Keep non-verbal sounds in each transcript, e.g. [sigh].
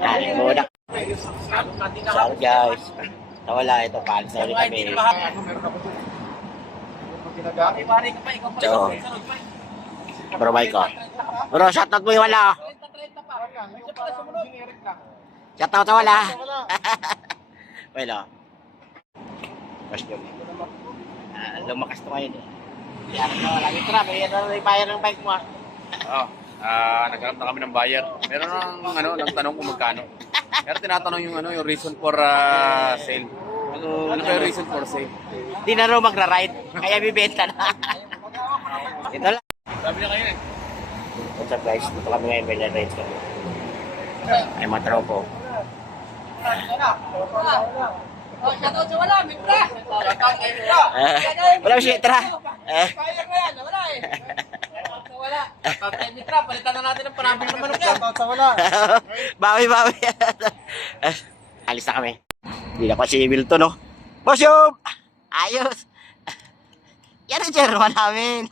Yan, muna. So guys, nawala ito, na ulit kami. So, bro ko. Bro, shoutout mo yung wala. Shoutout [laughs] sa wala. well, oh. Yun. Ah, lumakas to ngayon eh. Yan na wala. Ito na, may may bayar ng bike mo ah. Oo. Ah, naghanap na kami ng buyer. Meron ng ano, nagtanong kung magkano. Pero tinatanong yung ano, yung reason for ah, sale. Ano, ano yung reason for sale? Di na raw magra-ride, kaya bibenta na. Ito lang. Sabi niya kayo eh. What's up guys? Dito kami ngayon, may rides kami. Ay mga tropo. Oh, shoutout sa wala! Eh, wala siya, tara. Kaya ko yan, wala eh. Wala. Shoutout kay Mitra, palitan na natin ang panabing ng manok yan. Sa wala. [laughs] bawi, bawi. [laughs] Alis na kami. Hindi na pa si Milton, no? Boss Yob! Ayos! Yan ang Jerman namin.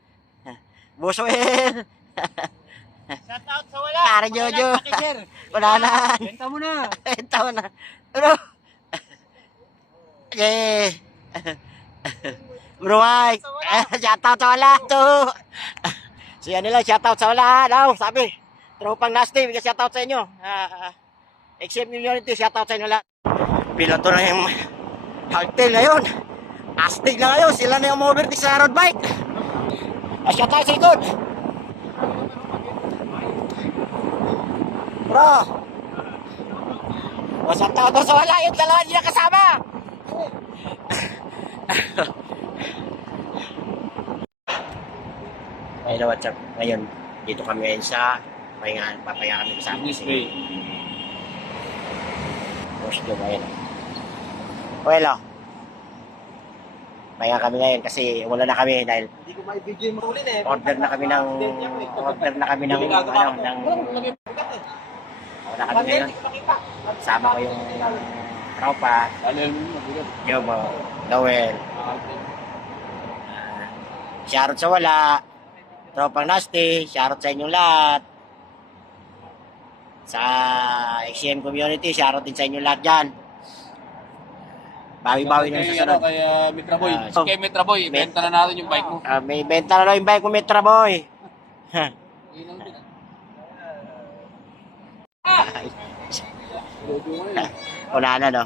[laughs] Boss Will! Shoutout sa wala. Pare Jojo! Wala na! Benta mo na. Benta mo na. Ano? Yeah. Bro Mike. Shoutout sa wala [laughs] to. [laughs] Si ano lang, shoutout sa wala. Daw, sabi. Tropang nasty, bigyan shoutout sa inyo. Ah, XM Community, shoutout sa inyo lahat. Piloto na yung [laughs] hardtail ngayon. Astig na ngayon, sila na yung overtake sa road bike. Ah, shoutout sa ikot. Bro, o sa tao daw sa wala, yung dalawa niya kasama. Ay, na what's up? Ngayon, dito kami ngayon sa pahinga, papaya kami sa amin. Tapos yung ngayon. Well, oh. Pahinga kami ngayon kasi wala na kami dahil Hindi ko maibigay mo ulit eh. order na kami ng order na kami ng ano ng wala kami ngayon. Sama ko yung tropa, yung mabigat? Jomo, Noel, Shoutout sa wala. Tropang Nasty. Shoutout sa inyong lahat. Sa XCM community, shoutout din sa inyong lahat dyan. Bawi-bawi na sa Kay, ano, sunod. kay ah, Mitra Boy. Ah, Kay Mitra Boy, ibenta na natin yung bike mo. Ah, may benta na lang yung bike ko, Metra Boy. [laughs] [laughs] Wala na, no?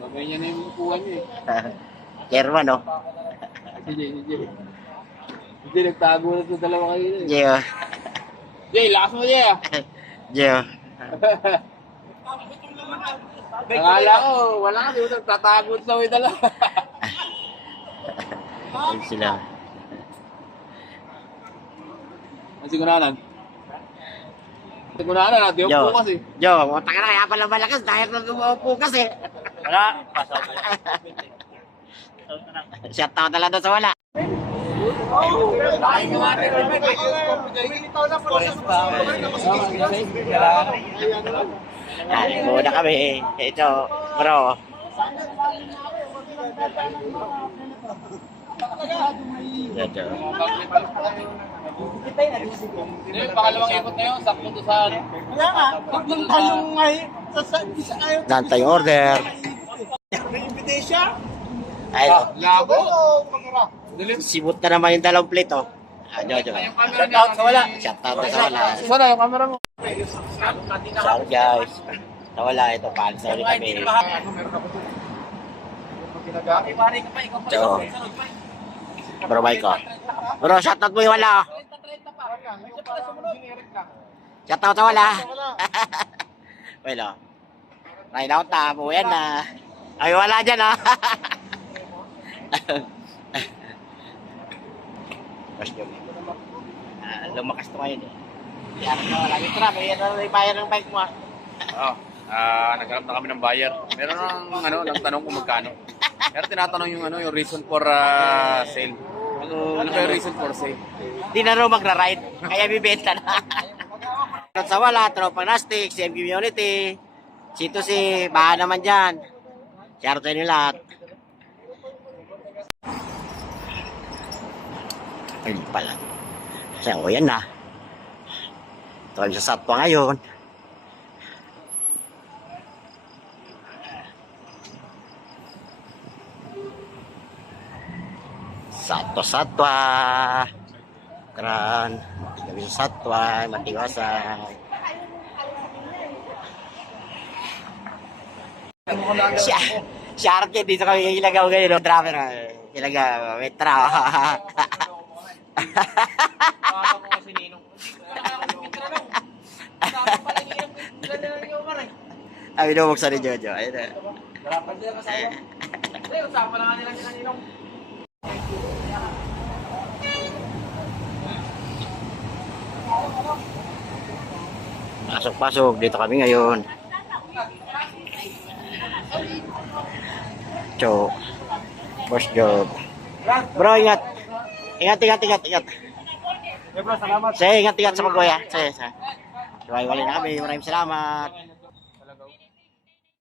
Sabay niya na yung kuha niyo eh. [laughs] German, no? Sige, sige. Hindi, nagtago na sa dalawa kayo eh. Gio. Jay, lakas mo Jay ah. [laughs] Gio. [laughs] Akala ko, wala ka, di mo nagtatago sa may dalawa. [laughs] Ayun sila. Ang siguranan. Siguranan, natin yung Yo. bukas eh. Jo, punta ka na kaya pala malakas dahil nang umuupo kasi. Wala, pasaw Shout out na lang doon sa wala. Yan, muna kami. Ito, bro. Ito. Hindi, yung pangalawang ikot na yun, sakto to sa. Kaya nga, tatlong tayong ngay. Nantay yung order. Invitation? Ayun. Labo. Sibot na naman yung dalawang plate, oh. Ah, Jojo. Shout out sa wala. Shout out sa wala. Sana yung camera mo. Shout guys. Sa wala ito, na ulit kami. So, bro, bye ko. Bro, shout out mo yung wala, oh. Shout out sa wala. well, [laughs] oh. Ride out na, buwan na. Ay, wala dyan, oh. [laughs] Yun. Ah, lumakas to ngayon, eh. Yan na wala. Ito na, may, may bayar ng bike mo, ah. Oo. Ah, naghanap na kami ng buyer. Meron ng ano, nagtanong kung magkano. Pero tinatanong yung ano, yung reason for ah, sale. Ano, ano yung reason for sale? Di na raw magra-ride, kaya bibenta na. Shoutout sa wala, tropang nastic, CM community. Sito si, baka naman dyan. Sa inyo lahat. Ayun pala. Kasi o yan na. Ito kami sa Satwa ngayon. Satwa Satwa. Kran. Kami sa Satwa. Matiwasan. Si, si Arke dito kami ilagaw ngayon. No? Driver. eh. Ilagaw. May trawa. [laughs] Baka ko kasi ninong. Hindi ko na ako yung tanong. Dapat pala yung yung yung ano eh. Ay, binubuksan ni Jojo. Ayun na. Dapat din ka sa'yo. Hindi, usapan na nga nila ni Ninong. Pasok-pasok. Dito kami ngayon. So, first job. Bro, ingat. Ingat, ingat, ingat, ingat. Sige, ingat, ingat sa pagkuya. Sige, sige. Iwaiwalay na kami. Maraming salamat.